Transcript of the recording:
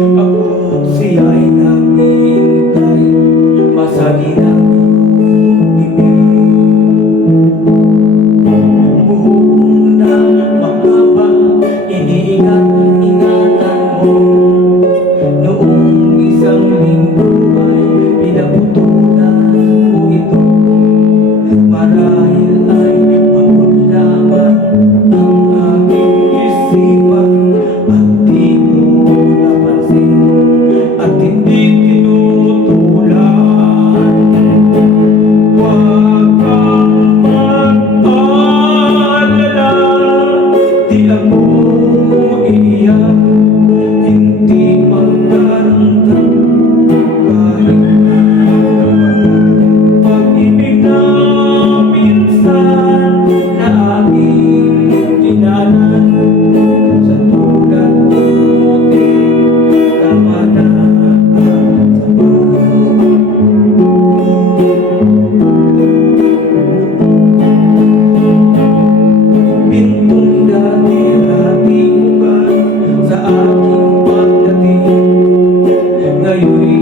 Ako't siya'y naghihintay, masagi ng bibig. Buhok na mahaba, iniingat-ingatan mo. Noong isang linggo ay pinaputulan mo ito. Marahil ay pagod lamang ang aking isipan, at di ko napansin at hindi tinutulan. Huwag kang mag-alala, di ako iiyak, hindi magdaramdam kahit pag-ibig na minsan na aking dinanan. Sa tulad buti, tama na ang sapat. Pintong dati-dating ugat sa aking pagdating, ngayon'y